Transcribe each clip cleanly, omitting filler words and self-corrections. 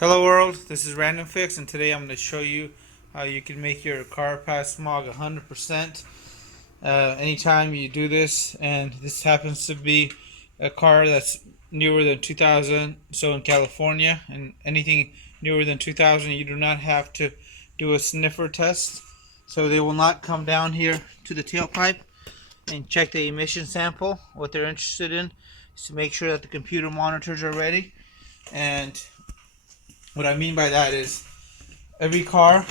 Hello world, this is RandomFix, and today I'm going to show you how you can make your car pass smog 100%. Anytime you do this, and this happens to be a car that's newer than 2000, so in California, and anything newer than 2000 you do not have to do a sniffer test, so they will not come down here to the tailpipe and check the emission sample. What they're interested in is to make sure that the computer monitors are ready. And what I mean by that is every car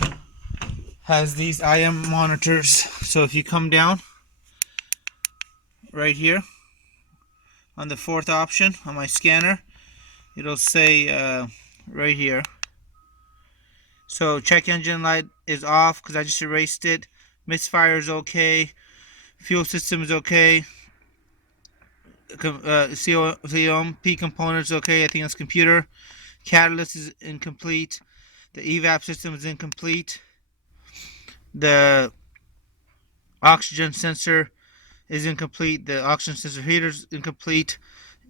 has these IM monitors. So if you come down right here on the fourth option on my scanner, it'll say right here. So check engine light is off because I just erased it. Misfire is okay. Fuel system is okay. COMP components okay. I think it's computer. Catalyst is incomplete. The Evap system is incomplete. The oxygen sensor is incomplete. The oxygen sensor heater is incomplete.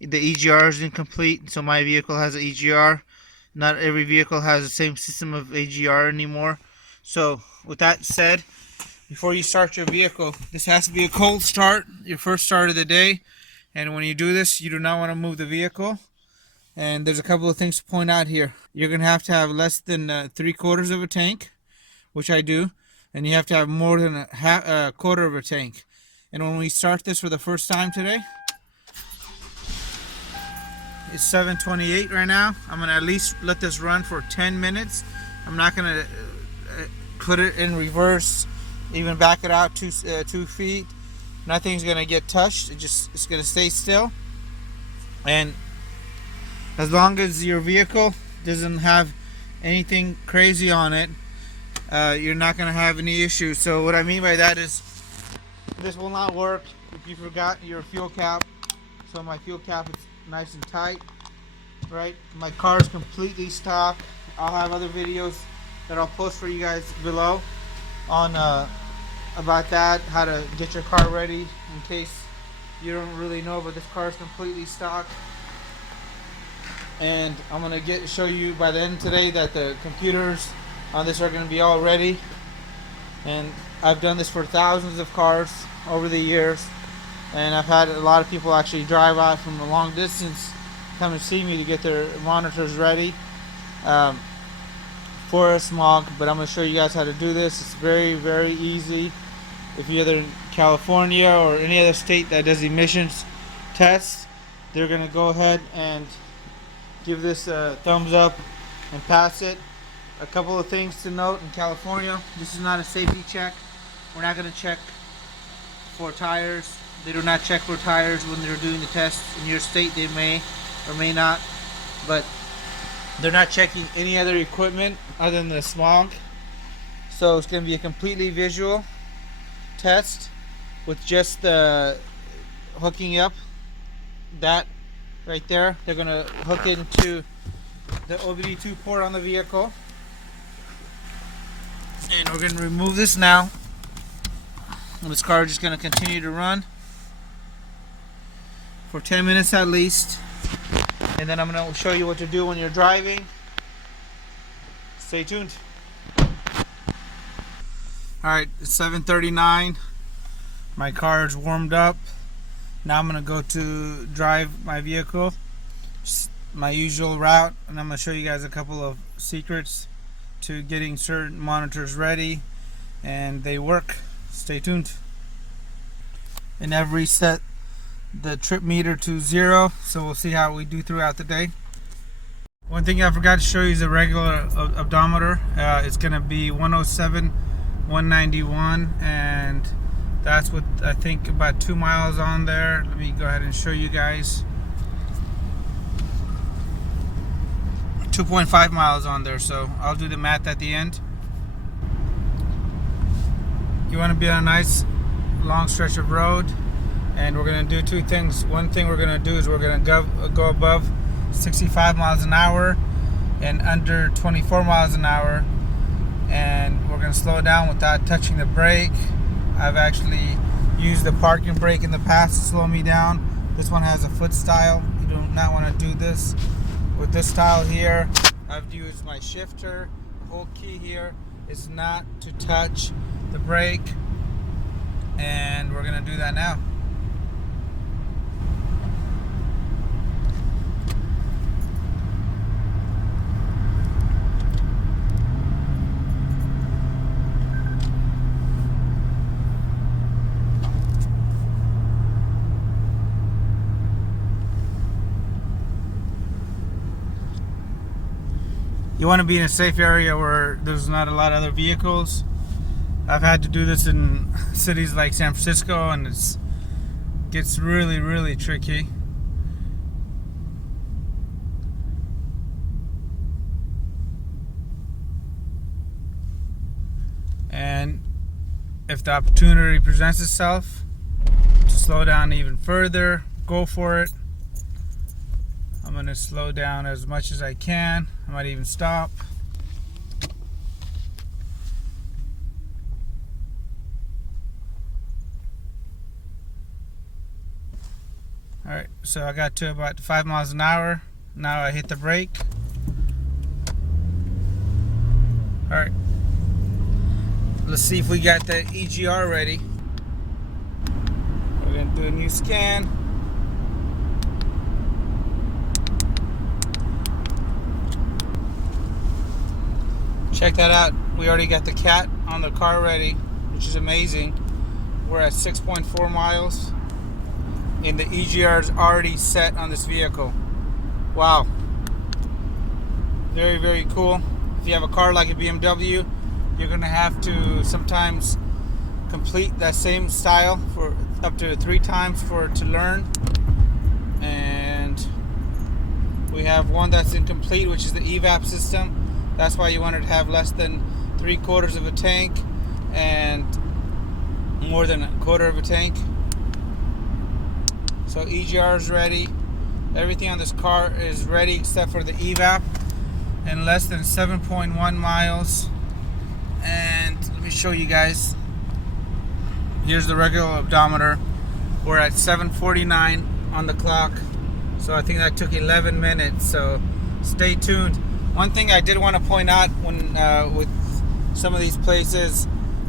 The EGR is incomplete. So my vehicle has an EGR. Not every vehicle has the same system of EGR anymore. So with that said, before you start your vehicle, this has to be a cold start, your first start of the day. And when you do this, you do not want to move the vehicle. And there's a couple of things to point out here. You're going to have less than 3/4 of a tank, which I do. And you have to have more than a quarter of a tank. And when we start this for the first time today, it's 7:28 right now. I'm going to at least let this run for 10 minutes. I'm not going to put it in reverse, even back it out 2 feet. Nothing's going to get touched. It's going to stay still. And as long as your vehicle doesn't have anything crazy on it, you're not going to have any issues. So what I mean by that is this will not work if you forgot your fuel cap. So my fuel cap is nice and tight, right? My car is completely stock. I'll have other videos that I'll post for you guys below on about that, how to get your car ready in case you don't really know, but this car is completely stock. And I'm going to show you by the end of today that the computers on this are going to be all ready. And I've done this for thousands of cars over the years, and I've had a lot of people actually drive out from a long distance come and see me to get their monitors ready for a smog. But I'm going to show you guys how to do this. It's very, very easy. If you're either in California or any other state that does emissions tests, they're going to go ahead and give this a thumbs up and pass it. A couple of things to note: in California, this is not a safety check. We're not going to check for tires. They do not check for tires when they're doing the test. In your state, they may or may not, but they're not checking any other equipment other than the smog. So it's going to be a completely visual test with just the hooking up that right there. They're going to hook into the OBD2 port on the vehicle. And we're going to remove this now. And this car is just going to continue to run for 10 minutes at least. And then I'm going to show you what to do when you're driving. Stay tuned. Alright, it's 7:39. My car is warmed up. Now I'm going to go to drive my vehicle, just my usual route, and I'm going to show you guys a couple of secrets to getting certain monitors ready, and they work. Stay tuned. And I've reset the trip meter to 0, so we'll see how we do throughout the day. One thing I forgot to show you is the regular odometer. It's going to be 107, 191, and that's what I think about 2 miles on there. Let me go ahead and show you guys. 2.5 miles on there, so I'll do the math at the end. You want to be on a nice long stretch of road, and we're going to do two things. One thing we're going to do is we're going to go above 65 miles an hour and under 24 miles an hour, and we're going to slow down without touching the brake. I've actually used the parking brake in the past to slow me down. This one has a foot style. You do not want to do this with this style here. I've used my shifter. The whole key here is not to touch the brake, and we're gonna do that now. You want to be in a safe area where there's not a lot of other vehicles. I've had to do this in cities like San Francisco, and it gets really, really tricky. And if the opportunity presents itself to slow down even further, go for it. I'm going to slow down as much as I can. I might even stop. Alright, so I got to about 5 miles an hour. Now I hit the brake. Alright, let's see if we got the EGR ready. We're going to do a new scan. Check that out. We already got the cat on the car ready, which is amazing. We're at 6.4 miles and the EGR is already set on this vehicle. Wow. Very, very cool. If you have a car like a BMW, you're going to have to sometimes complete that same style for up to 3 times for it to learn. And we have one that's incomplete, which is the Evap system. That's why you want it to have less than 3/4 of a tank and more than 1/4 of a tank. So EGR is ready. Everything on this car is ready except for the Evap. In less than 7.1 miles. And let me show you guys. Here's the regular odometer. We're at 7:49 on the clock. So I think that took 11 minutes. So stay tuned. One thing I did want to point out when with some of these places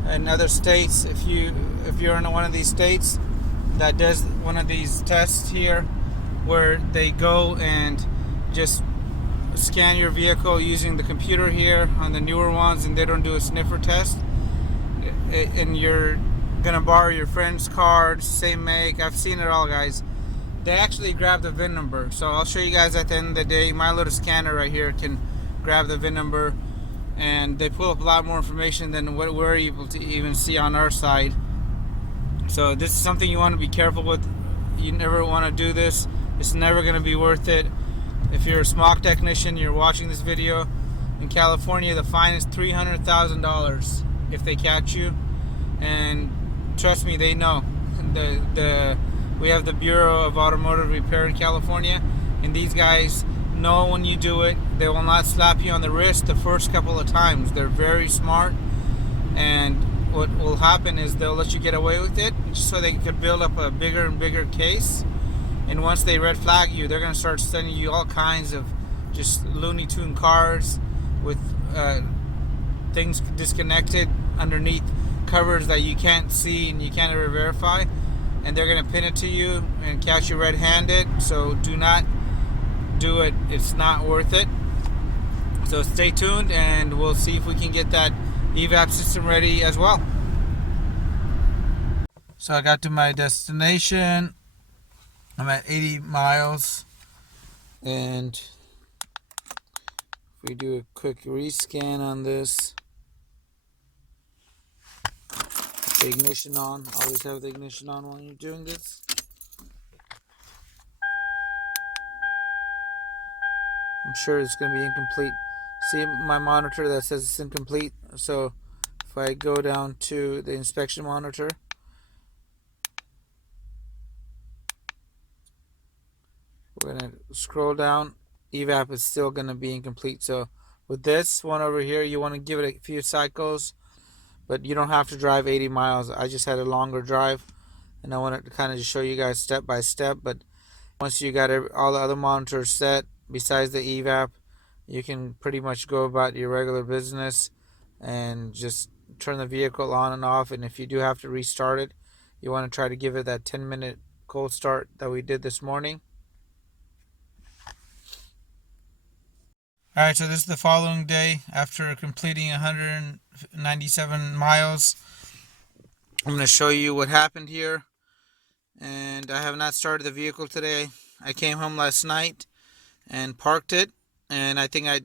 in other states, if you're in one of these states that does one of these tests here, where they go and just scan your vehicle using the computer here on the newer ones, and they don't do a sniffer test, and you're gonna borrow your friend's card, same make. I've seen it all, guys. They actually grab the VIN number, so I'll show you guys at the end of the day. My little scanner right here can grab the VIN number, and they pull up a lot more information than what we're able to even see on our side. So this is something you want to be careful with. You never want to do this. It's never going to be worth it. If you're a smog technician, you're watching this video, in California the fine is $300,000 if they catch you. And trust me, they know. We have the Bureau of Automotive Repair in California, and these guys know when you do it. They will not slap you on the wrist the first couple of times. They're very smart, and what will happen is they'll let you get away with it just so they could build up a bigger and bigger case. And once they red flag you, they're going to start sending you all kinds of just Looney Tune cars with things disconnected underneath covers that you can't see and you can't ever verify, and they're going to pin it to you and catch you red-handed. So do not do it. It's not worth it. So stay tuned, and we'll see if we can get that Evap system ready as well. So I got to my destination. I'm at 80 miles, and if we do a quick rescan on this, the ignition on. Always have the ignition on when you're doing this. I'm sure it's going to be incomplete. See my monitor that says it's incomplete. So if I go down to the inspection monitor, we're going to scroll down. Evap is still going to be incomplete. So with this one over here, you want to give it a few cycles, but you don't have to drive 80 miles. I just had a longer drive, and I wanted to kind of just show you guys step by step. But once you got all the other monitors set besides the Evap, you can pretty much go about your regular business and just turn the vehicle on and off. And if you do have to restart it, you want to try to give it that 10-minute cold start that we did this morning. Alright, so this is the following day after completing 197 miles. I'm going to show you what happened here. And I have not started the vehicle today. I came home last night and parked it, and I think I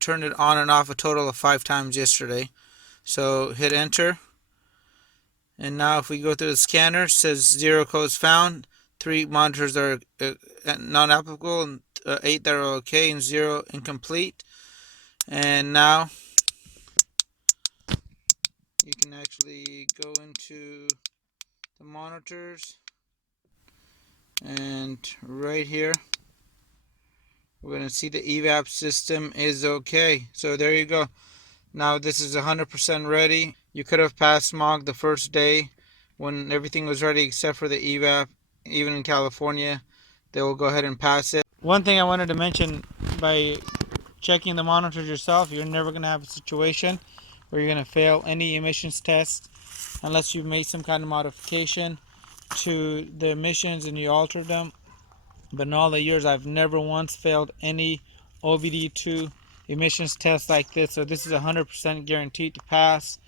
turned it on and off a total of 5 times yesterday. So hit enter, and now if we go through the scanner, it says 0 codes found, 3 monitors are non-applicable, and 8 that are okay, and 0 incomplete. And now you can actually go into the monitors, and right here we're going to see the evap system is okay. So there you go. Now this is 100% ready. You could have passed smog the first day when everything was ready except for the evap. Even in California, they will go ahead and pass it. One thing I wanted to mention, by checking the monitors yourself, you're never going to have a situation where you're going to fail any emissions test unless you've made some kind of modification to the emissions and you altered them. But in all the years, I've never once failed any OBD2 emissions test like this. So this is 100% guaranteed to pass.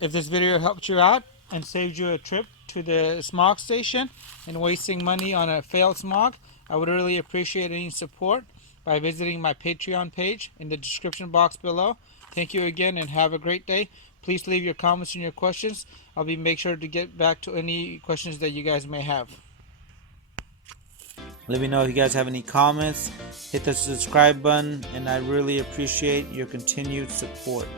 If this video helped you out and saved you a trip to the smog station and wasting money on a failed smog, I would really appreciate any support by visiting my Patreon page in the description box below. Thank you again and have a great day. Please leave your comments and your questions. I'll make sure to get back to any questions that you guys may have. Let me know if you guys have any comments. Hit the subscribe button, and I really appreciate your continued support.